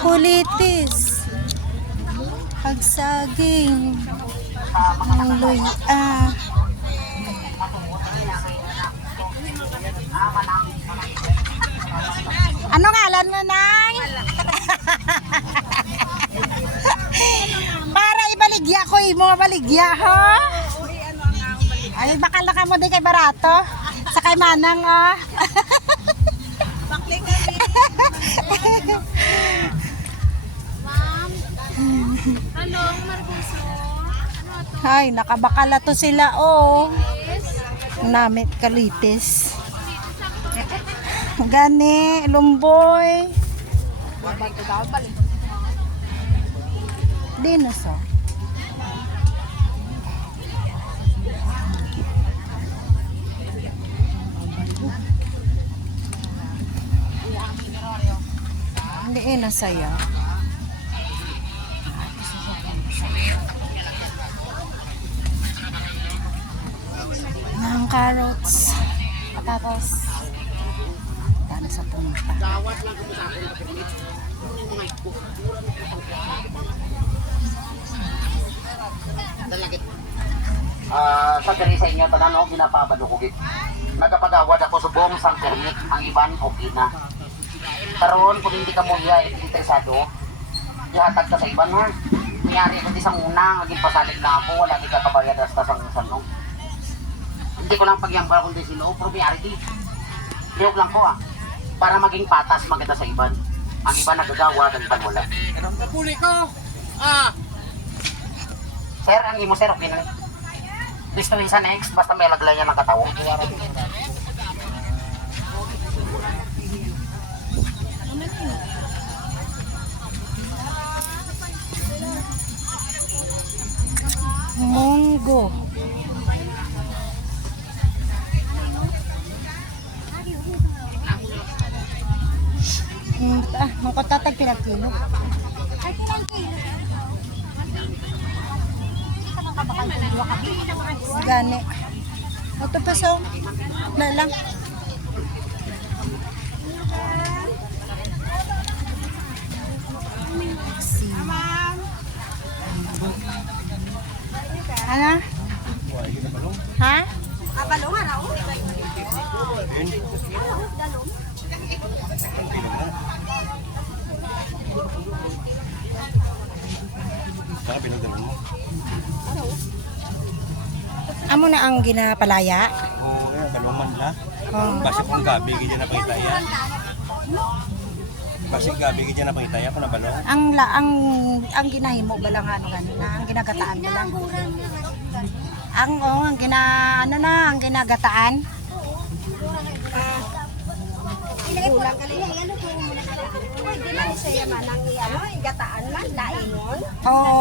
Kulitis. Hagsaging. Luy. Ano ngalan mo, Nang? Para ibaligya ko, mga baligya, ha? Ay, bakal na ka mo din kay Barato. Sa kay Manang, Bakling kami. Ma'am. Talong, marbuso. Ano to? Ay, nakabakala to sila, Namit kalitis. Gani, lumboy. Dinoso. Hindi nasaya. Ng carrots, patatas. Tana sa punta. Sa diri sa inyo tanan o ginapabalukugit. Nagapagawad ako subong sang permit, ang iban okay na. Karon kung hindi ka mo interesado, ihatag ka sa iban ha. Nangyari kundi sa una, naging pasalig na ako, wala di ka kabayad hasta sa sanong. Hindi ko lang pagyambal kundi sino, pero may arity. Hiyog lang ko para maging patas maganda sa iban. Ang iban nagagawad, ang iban wala. Kapuli ko! Sir, ang imo sir, okay na. Gusto sa next, basta may lagla niya ng katawo. Munggo. Magkatatag pinagkilo. Ay, kilang kilo. Gani. Ito pa so. Na lang. Ano? Ha? Balong nga raw. Amo na ang ginapalaya. Oo, kaluman la. Oh. Basi kung gabi kaya na pangitaya. Basi gabi kaya na pangitaya ko na balong. Ang ginahimo ba lang ganina, ang ginagataan ba lang. Ang ang ginagataan. Kulang ka lang. Ano po muna ka lang. Pwede man siya man ang igataan man, lain mo. Oo.